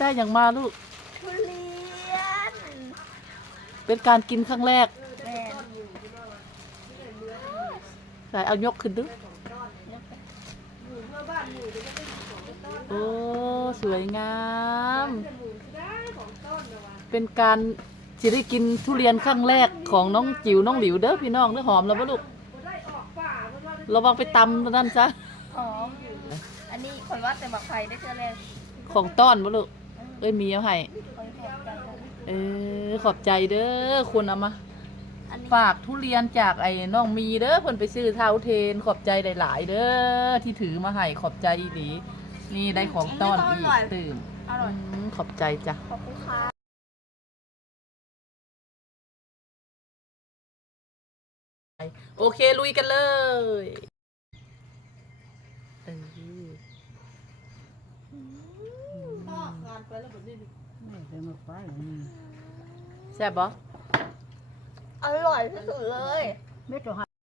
ได้อย่างมาลูก ทุเรียนเป็นการกินครั้งแรกแม่นไหนเอายกขึ้นดูโอ้ สวยงาม เป็นการสิได้กินทุเรียนครั้งแรกของน้องจิ๋วน้องหลิวเด้อพี่น้องเด้อหอมแล้วปะลูกระวังไปตำนั่นซะ หอมอันนี้คนว่าแต่บักไฟได้เจอเลยของต้อนปะลูก เอ้ยมีเอาให้คอยขอบใจกันเออขอบใจเด้อคุณเอามาอันนี้ฝากทุเรียนจากไอ้น้องมีเด้อเพิ่นไปซื้อเท้าเทน ขอบใจหลาย ๆ เด้อที่ถือมาให้ขอบใจอีหลีนี่ได้ของต้อนอีกตื่มอร่อยอืมขอบใจจ้ะขอบคุณค่ะโอเค ลุยกันเลย เออแซ่บบ่อร่อยที่สุดเลย เม็ดตัวหา